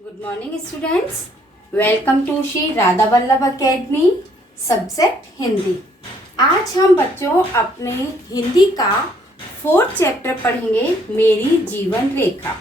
Good morning students, welcome to Shri Radha Vallabh academy. Subject Hindi. आज हम बच्चों अपने हिंदी का 4th चैप्टर पढ़ेंगे, मेरी जीवन रेखा।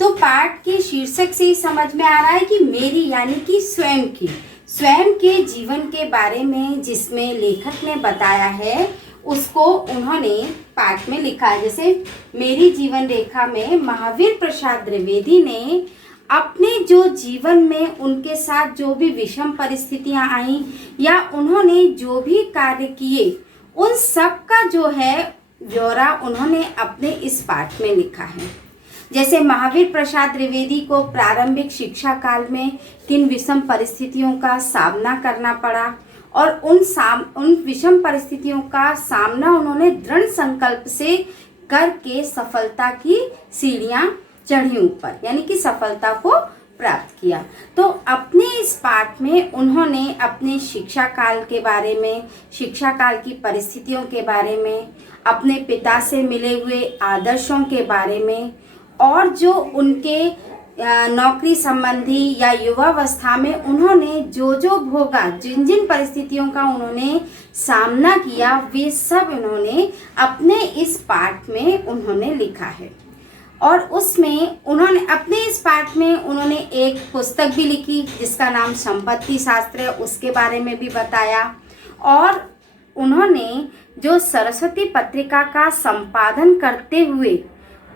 तो पाठ के शीर्षक से ही समझ में आ रहा है कि मेरी यानी कि स्वयं के जीवन के बारे में जिसमें लेखक ने बताया है उसको उन्होंने पाठ में लिखा है। जैसे मेरी जीवन रेखा में महावीर प्रसाद द्विवेदी ने अपने जो जीवन में उनके साथ जो भी विषम परिस्थितियां आई या उन्होंने जो भी कार्य किए उन सब का जो है ब्यौरा उन्होंने अपने इस पाठ में लिखा है। जैसे महावीर प्रसाद द्विवेदी को प्रारंभिक शिक्षा काल में किन विषम परिस्थितियों का सामना करना पड़ा और उन विषम परिस्थितियों का सामना उन्होंने दृढ़ संकल्प से करके सफलता की सीढ़ियां चढ़ी ऊपर, यानी कि सफलता को प्राप्त किया। तो अपने इस पाठ में उन्होंने अपने शिक्षा काल के बारे में, शिक्षा काल की परिस्थितियों के बारे में, अपने पिता से मिले हुए आदर्शों के बारे में और जो उनके नौकरी संबंधी या युवावस्था में उन्होंने जो भोगा, जिन जिन परिस्थितियों का उन्होंने सामना किया, वे सब उन्होंने अपने इस पाठ में उन्होंने लिखा है। और उसमें उन्होंने अपने इस पाठ में उन्होंने एक पुस्तक भी लिखी जिसका नाम संपत्ति शास्त्र है, उसके बारे में भी बताया। और उन्होंने जो सरस्वती पत्रिका का संपादन करते हुए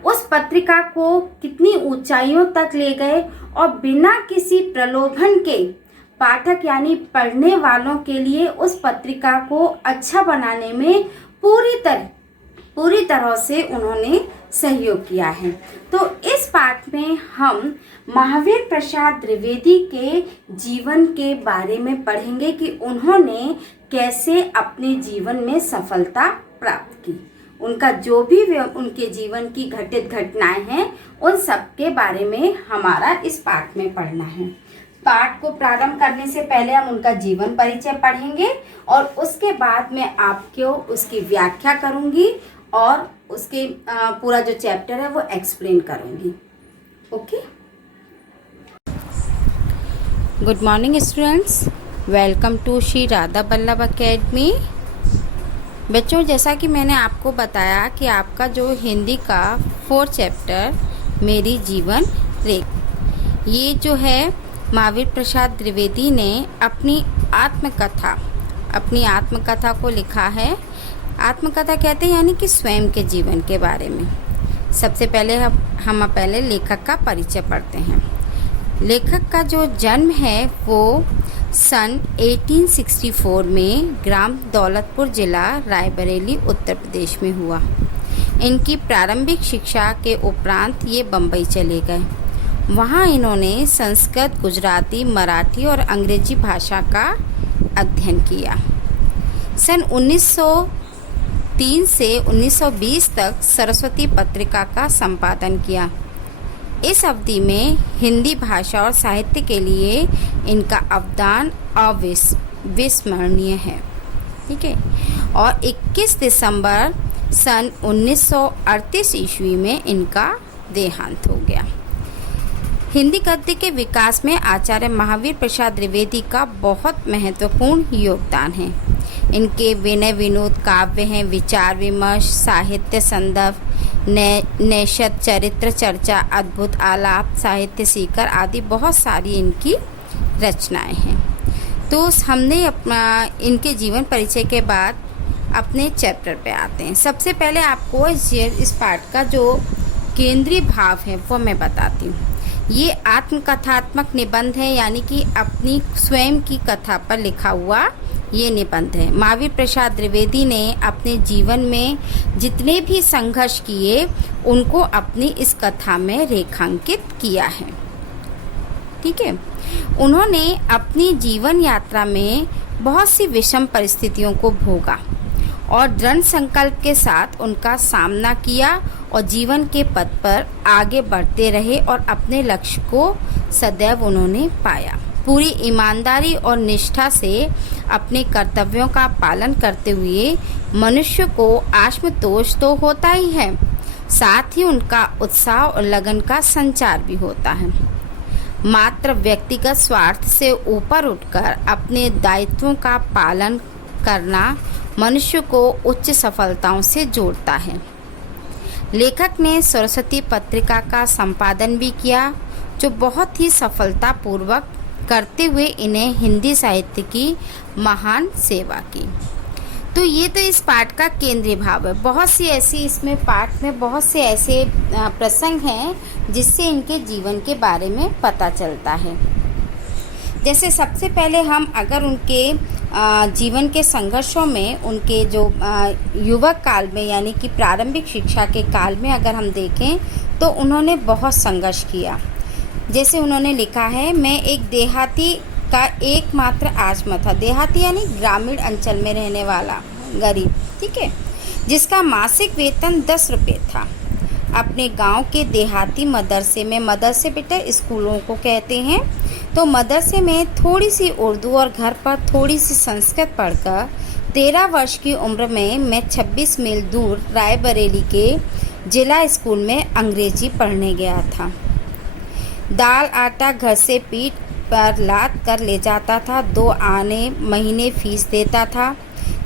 उस पत्रिका को कितनी ऊंचाइयों तक ले गए और बिना किसी प्रलोभन के पाठक यानी पढ़ने वालों के लिए उस पत्रिका को अच्छा बनाने में पूरी तरह से उन्होंने सहयोग किया है। तो इस पाठ में हम महावीर प्रसाद द्विवेदी के जीवन के बारे में पढ़ेंगे कि उन्होंने कैसे अपने जीवन में सफलता प्राप्त की। उनका जो भी उनके जीवन की घटित घटनाएं हैं उन सब के बारे में हमारा इस पाठ में पढ़ना है। पाठ को प्रारंभ करने से पहले हम उनका जीवन परिचय पढ़ेंगे और उसके बाद मैं आपको उसकी व्याख्या करूंगी और उसके पूरा जो चैप्टर है वो एक्सप्लेन करूंगी। Okay, good morning students, welcome to Shri Radha Vallabh academy. बच्चों, जैसा कि मैंने आपको बताया कि आपका जो हिंदी का 4th चैप्टर मेरी जीवन रेखा, ये जो है महावीर प्रसाद द्विवेदी ने अपनी आत्मकथा को लिखा है। आत्मकथा कहते हैं यानी कि स्वयं के जीवन के बारे में। सबसे पहले हम पहले लेखक का परिचय पढ़ते हैं। लेखक का जो जन्म है वो सन 1864 में ग्राम दौलतपुर जिला रायबरेली उत्तर प्रदेश में हुआ। इनकी प्रारंभिक शिक्षा के उपरांत ये बम्बई चले गए। वहाँ इन्होंने संस्कृत, गुजराती, मराठी और अंग्रेजी भाषा का अध्ययन किया। सन 1903 से 1920 तक सरस्वती पत्रिका का संपादन किया। इस अवधि में हिंदी भाषा और साहित्य के लिए इनका अवदान अविस्मरणीय है। ठीक है। और 21 दिसंबर सन 1938 ईस्वी में इनका देहांत हो गया। हिंदी गद्य के विकास में आचार्य महावीर प्रसाद द्विवेदी का बहुत महत्वपूर्ण योगदान है। इनके विनय विनोद काव्य हैं, विचार विमर्श, साहित्य संदर्भ, नैषध, चरित्र चर्चा, अद्भुत आलाप, साहित्य सीकर आदि बहुत सारी इनकी रचनाएं हैं। तो हमने अपना इनके जीवन परिचय के बाद अपने चैप्टर पे आते हैं। सबसे पहले आपको इस पाठ का जो केंद्रीय भाव है वो मैं बताती हूँ। ये आत्मकथात्मक निबंध है, यानी कि अपनी स्वयं की कथा पर लिखा हुआ ये निबंध है। महावीर प्रसाद द्विवेदी ने अपने जीवन में जितने भी संघर्ष किए उनको अपनी इस कथा में रेखांकित किया है। ठीक है। उन्होंने अपनी जीवन यात्रा में बहुत सी विषम परिस्थितियों को भोगा और दृढ़ संकल्प के साथ उनका सामना किया और जीवन के पथ पर आगे बढ़ते रहे और अपने लक्ष्य को सदैव उन्होंने पाया। पूरी ईमानदारी और निष्ठा से अपने कर्तव्यों का पालन करते हुए मनुष्य को आत्मतोष तो होता ही है, साथ ही उनका उत्साह और लगन का संचार भी होता है। मात्र व्यक्तिगत स्वार्थ से ऊपर उठकर अपने दायित्वों का पालन करना मनुष्य को उच्च सफलताओं से जोड़ता है। लेखक ने सरस्वती पत्रिका का संपादन भी किया, जो बहुत ही सफलतापूर्वक करते हुए इन्हें हिंदी साहित्य की महान सेवा की। तो ये तो इस पाठ का केंद्रीय भाव है। बहुत सी ऐसी इसमें पाठ में बहुत से ऐसे प्रसंग हैं जिससे इनके जीवन के बारे में पता चलता है। जैसे सबसे पहले हम अगर उनके जीवन के संघर्षों में, उनके जो युवक काल में यानी कि प्रारंभिक शिक्षा के काल में अगर हम देखें तो उन्होंने बहुत संघर्ष किया। जैसे उन्होंने लिखा है, मैं एक देहाती का एकमात्र आत्मा था। देहाती यानी ग्रामीण अंचल में रहने वाला गरीब, ठीक है, जिसका मासिक वेतन 10 रुपये था। अपने गांव के देहाती मदरसे में, मदरसे बेटा स्कूलों को कहते हैं, तो मदरसे में थोड़ी सी उर्दू और घर पर थोड़ी सी संस्कृत पढ़कर 13 वर्ष की उम्र में मैं 26 मील दूर रायबरेली के जिला स्कूल में अंग्रेजी पढ़ने गया था। दाल आटा घर से पीठ पर लाद कर ले जाता था। 2 आने महीने फीस देता था।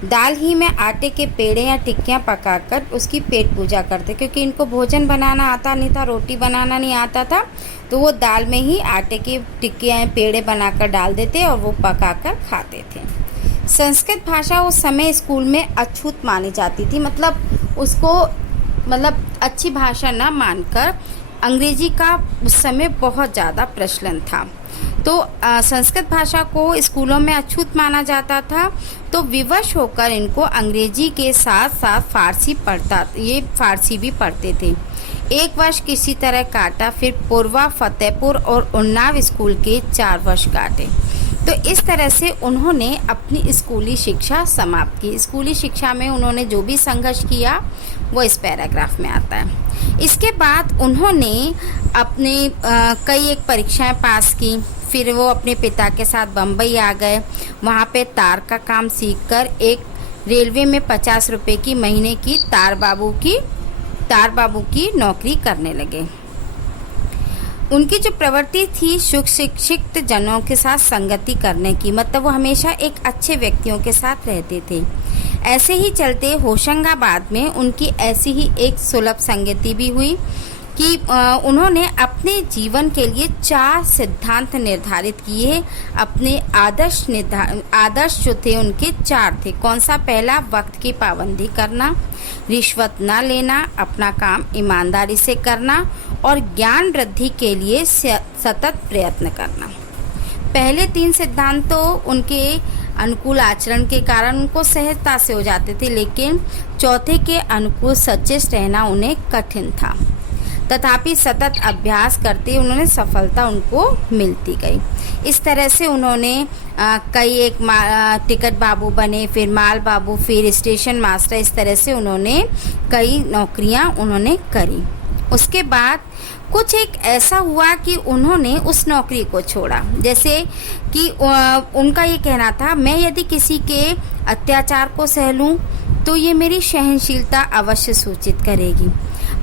दाल ही में आटे के पेड़े या टिक्कियाँ पकाकर उसकी पेट पूजा करते, क्योंकि इनको भोजन बनाना आता नहीं था, रोटी बनाना नहीं आता था, तो वो दाल में ही आटे की टिक्कियाँ पेड़े बनाकर डाल देते और वो पकाकर खाते थे। संस्कृत भाषा उस समय स्कूल में अछूत मानी जाती थी, मतलब उसको अच्छी भाषा ना मानकर अंग्रेजी का उस समय बहुत ज़्यादा प्रचलन था। तो संस्कृत भाषा को स्कूलों में अछूत माना जाता था, तो विवश होकर इनको अंग्रेजी के साथ साथ फारसी भी पढ़ते थे। 1 वर्ष किसी तरह काटा, फिर पूर्वा, फतेहपुर और उन्नाव स्कूल के 4 वर्ष काटे। तो इस तरह से उन्होंने अपनी स्कूली शिक्षा समाप्त की। स्कूली शिक्षा में उन्होंने जो भी संघर्ष किया वो इस पैराग्राफ में आता है। इसके बाद उन्होंने अपने कई एक परीक्षाएं पास की। फिर वो अपने पिता के साथ बम्बई आ गए। वहाँ पे तार का काम सीखकर एक रेलवे में 50 रुपये की महीने की तार बाबू की नौकरी करने लगे। उनकी जो प्रवृत्ति थी शिक्षित जनों के साथ संगति करने की, मतलब वो हमेशा एक अच्छे व्यक्तियों के साथ रहते थे। ऐसे ही चलते होशंगाबाद में उनकी ऐसी ही एक सुलभ संगति भी हुई कि उन्होंने अपने जीवन के लिए 4 सिद्धांत निर्धारित किए। अपने आदर्श जो थे उनके 4 थे। कौन सा? पहला, वक्त की पाबंदी करना, रिश्वत न लेना, अपना काम ईमानदारी से करना और ज्ञान वृद्धि के लिए सतत प्रयत्न करना। पहले 3 सिद्धांत तो उनके अनुकूल आचरण के कारण उनको सहजता से हो जाते थे, लेकिन चौथे के अनुकूल सचेत रहना उन्हें कठिन था। तथापि सतत अभ्यास करते उन्होंने सफलता उनको मिलती गई। इस तरह से उन्होंने कई एक टिकट बाबू बने, फिर माल बाबू, फिर स्टेशन मास्टर। इस तरह से उन्होंने कई नौकरियां उन्होंने करी। उसके बाद कुछ एक ऐसा हुआ कि उन्होंने उस नौकरी को छोड़ा। जैसे कि उनका ये कहना था, मैं यदि किसी के अत्याचार को सह लूँ तो ये मेरी सहनशीलता अवश्य सूचित करेगी,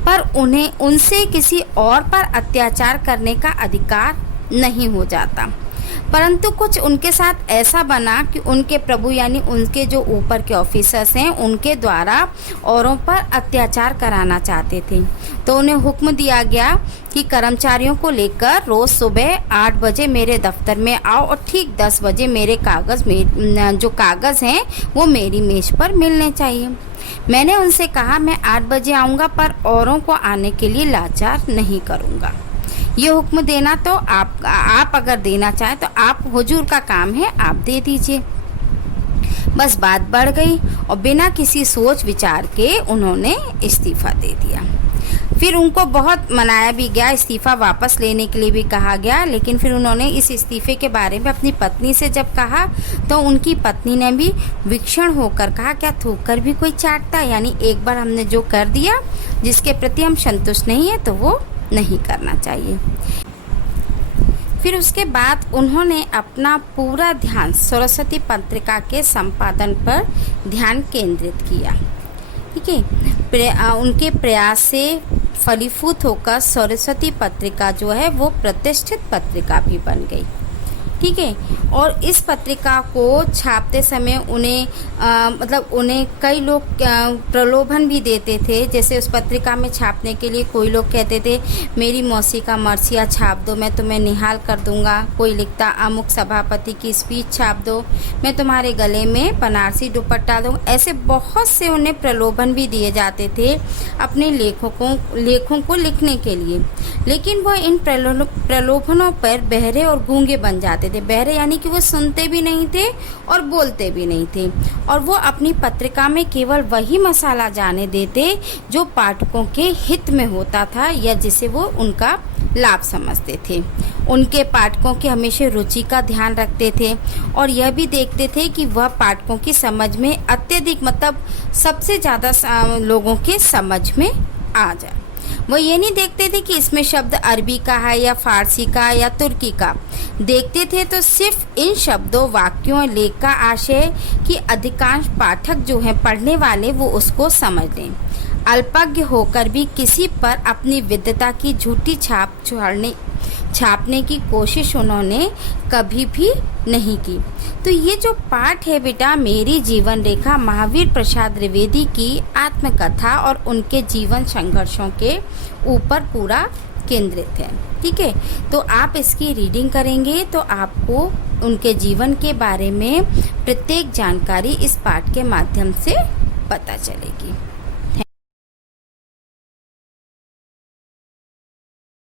पर उन्हें उनसे किसी और पर अत्याचार करने का अधिकार नहीं हो जाता। परंतु कुछ उनके साथ ऐसा बना कि उनके प्रभु यानी उनके जो ऊपर के ऑफिसर्स हैं उनके द्वारा औरों पर अत्याचार कराना चाहते थे। तो उन्हें हुक्म दिया गया कि कर्मचारियों को लेकर रोज़ सुबह 8 बजे मेरे दफ्तर में आओ और ठीक 10 बजे मेरे जो कागज़ हैं वो मेरी मेज़ पर मिलने चाहिए। मैंने उनसे कहा, मैं 8 बजे आऊँगा, पर औरों को आने के लिए लाचार नहीं करूँगा। ये हुक्म देना तो आप अगर देना चाहें तो आप, हुजूर का काम है, आप दे दीजिए। बस बात बढ़ गई और बिना किसी सोच विचार के उन्होंने इस्तीफ़ा दे दिया। फिर उनको बहुत मनाया भी गया, इस्तीफ़ा वापस लेने के लिए भी कहा गया, लेकिन फिर उन्होंने इस इस्तीफ़े के बारे में अपनी पत्नी से जब कहा तो उनकी पत्नी ने भी विक्षण होकर कहा, क्या थूक कर भी कोई चाटता? यानी एक बार हमने जो कर दिया जिसके प्रति हम संतुष्ट नहीं है तो वो नहीं करना चाहिए। फिर उसके बाद उन्होंने अपना पूरा ध्यान सरस्वती पत्रिका के संपादन पर ध्यान केंद्रित किया। ठीक है, उनके प्रयास से फलीभूत होकर सरस्वती पत्रिका जो है वो प्रतिष्ठित पत्रिका भी बन गई। ठीक है। और इस पत्रिका को छापते समय उन्हें कई लोग प्रलोभन भी देते थे। जैसे उस पत्रिका में छापने के लिए कोई लोग कहते थे मेरी मौसी का मरसिया छाप दो, मैं तुम्हें निहाल कर दूंगा। कोई लिखता अमुक सभापति की स्पीच छाप दो, मैं तुम्हारे गले में बनारसी दुपट्टा दूँ। ऐसे बहुत से उन्हें प्रलोभन भी दिए जाते थे अपने लेखों को लिखने के लिए। लेकिन वह इन प्रलोभनों पर बहरे और गूंगे बन जाते थे। बहरे यानी कि वो सुनते भी नहीं थे और बोलते भी नहीं थे, और वो अपनी पत्रिका में केवल वही मसाला जाने देते जो पाठकों के हित में होता था या जिसे वो उनका लाभ समझते थे। उनके पाठकों की हमेशा रुचि का ध्यान रखते थे और यह भी देखते थे कि वह पाठकों की समझ में अत्यधिक सबसे ज़्यादा लोगों के समझ में आ जाए। वो ये नहीं देखते थे कि इसमें शब्द अरबी का है या फारसी का या तुर्की का। देखते थे तो सिर्फ इन शब्दों, वाक्यों, लेख का आशय कि अधिकांश पाठक जो हैं पढ़ने वाले वो उसको समझ लें। अल्पज्ञ होकर भी किसी पर अपनी विद्वता की झूठी छापने की कोशिश उन्होंने कभी भी नहीं की। तो ये जो पाठ है बेटा, मेरी जीवन रेखा महावीर प्रसाद द्विवेदी की आत्मकथा और उनके जीवन संघर्षों के ऊपर पूरा केंद्रित है। ठीक है। तो आप इसकी रीडिंग करेंगे तो आपको उनके जीवन के बारे में प्रत्येक जानकारी इस पाठ के माध्यम से पता चलेगी।